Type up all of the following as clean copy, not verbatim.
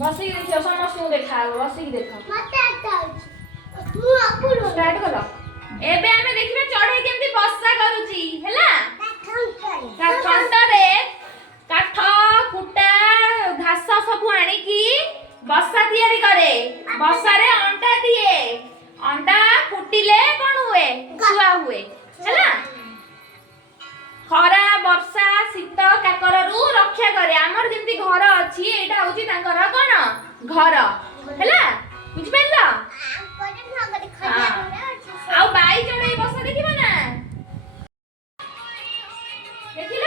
ବସିକି ଦେଖିବ ସମସ୍ତଙ୍କୁ ଦେଖା ହବ ବସିକି ଦେଖ। ମତେ ଆଉଛି ମୁଁ ଆପୁରୁ ଷ୍ଟାର୍ଟ କର। ଏବେ ଆମେ ଦେଖିବା ଚଢେଇ କେମିତି ବସା କରୁଛି ହେଲା। ତା ଥଣ୍ଟରେ କାଠ କୁଟା ଘାସ ସବୁ ଆଣିକି ବସା ତିଆରି କରେ। ବସାରେ ଅଣ୍ଡା ଦିଏ। ଅଣ୍ଡା ଫୁଟିଲେ କଣ ହୁଏ? ଛୁଆ ହୁଏ ହେଲା। ଖରା ବର୍ଷା ଶୀତ କାକରରୁ ରକ୍ଷା କରେ। ଆମର ଯେମିତି ଘର ଅଛି ଏଇଟା ହଉଛି ତାଙ୍କର କଣ ଘର ହେଲା। ବୁଝିପାରିଲ? ଆଉ ବାଇ ଚଢେଇ ବସା ଦେଖିବ ନା? ଦେଖିଲ?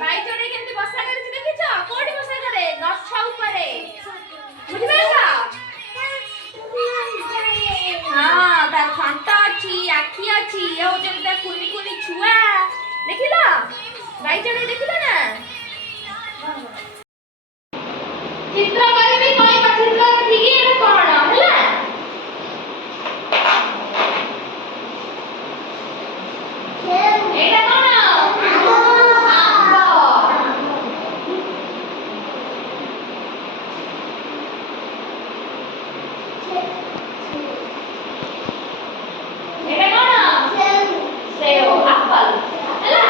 ବାଇ ଚଢେଇ କେମିତି ବସା କରିଛି ଦେଖିଛ? କୋଉଠି ବସା କରେ? ଗଛ ଉପରେ। ବୁଝିପାରିଲ? ହଁ ତା ଥଣ୍ଟ ଅଛି ଆଖି ଅଛି। ଇଏ ହଉଛନ୍ତି ତା କୁନି କୁନି ଛୁଆ। ଦେଖିଲ? ବାଇ ଚଢେଇ ଦେଖିଲ ନା? ଚିତ୍ର କରିବି କହିବ ଚିତ୍ର ଠିକ୍ ଏଟା କଣ ହେଲା? ଏଇଟା କଣ? ଆମ୍ବ। ଏଇଟା କଣ? ସେଓ ଆପଲ୍ ହେଲା।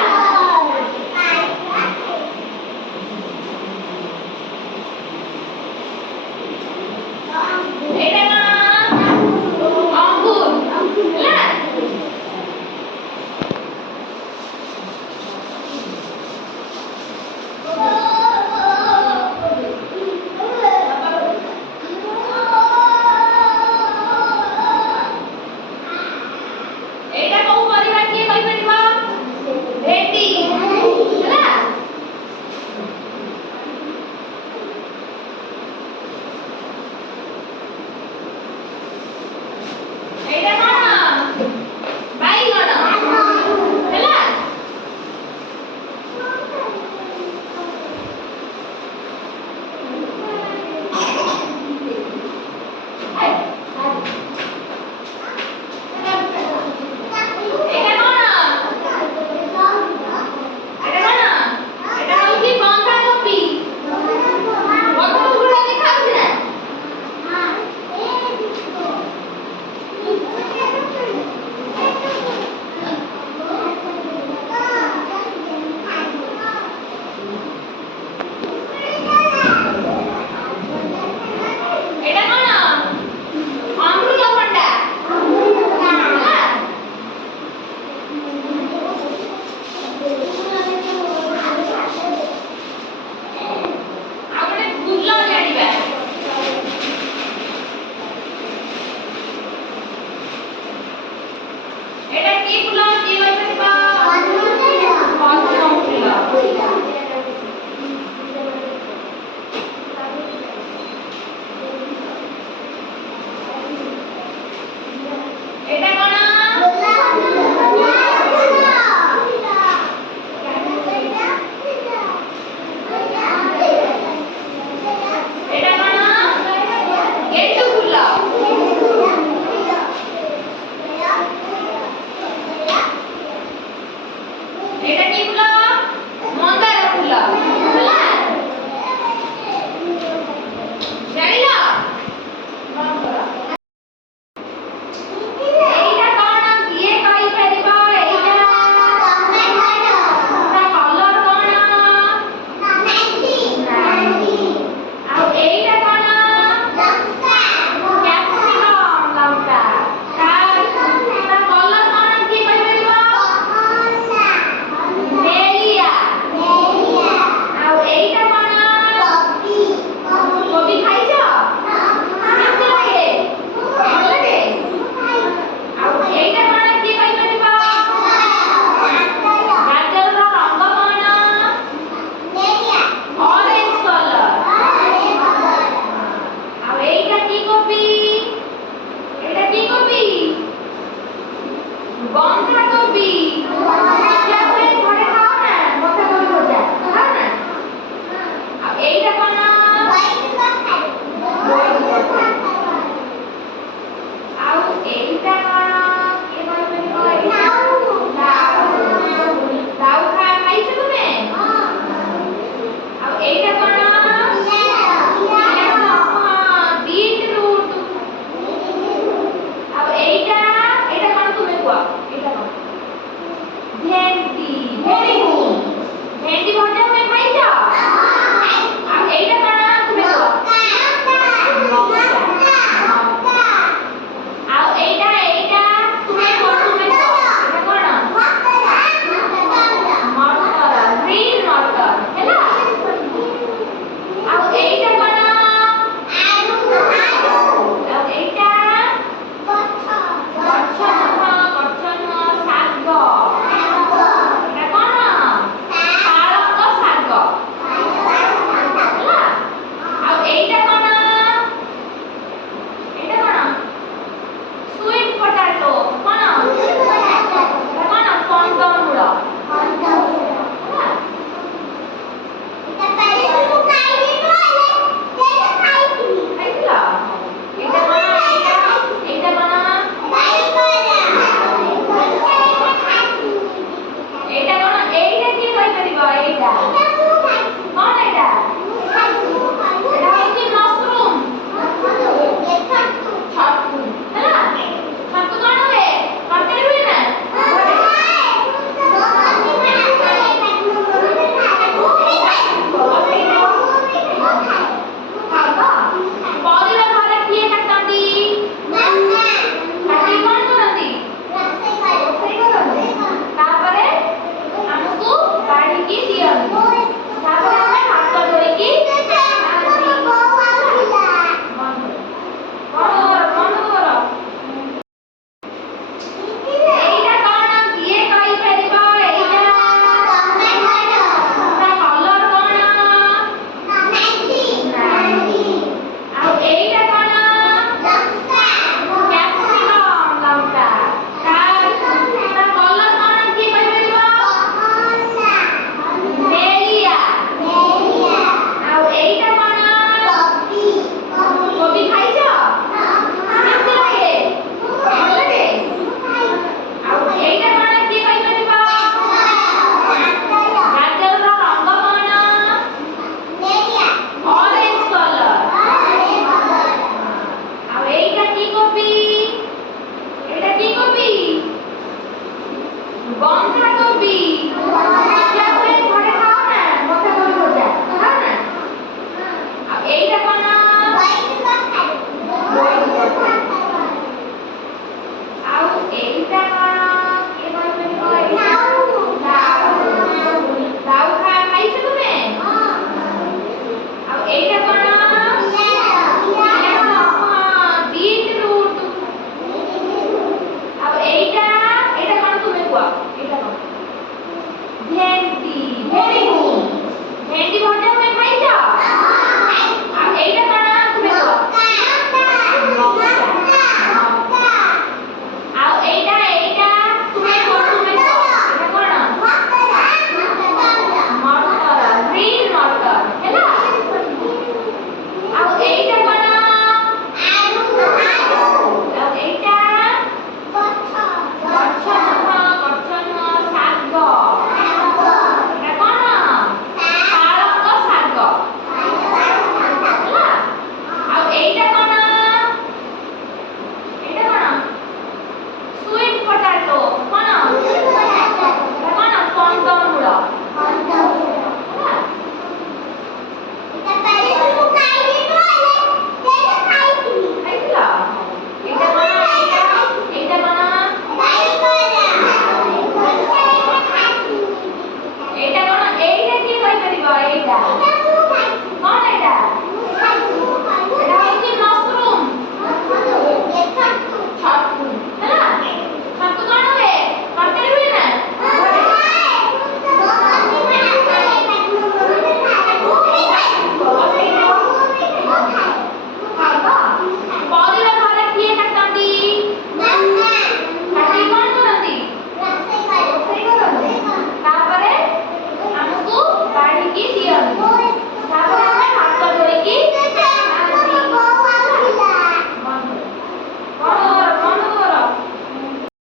এইটা କଣ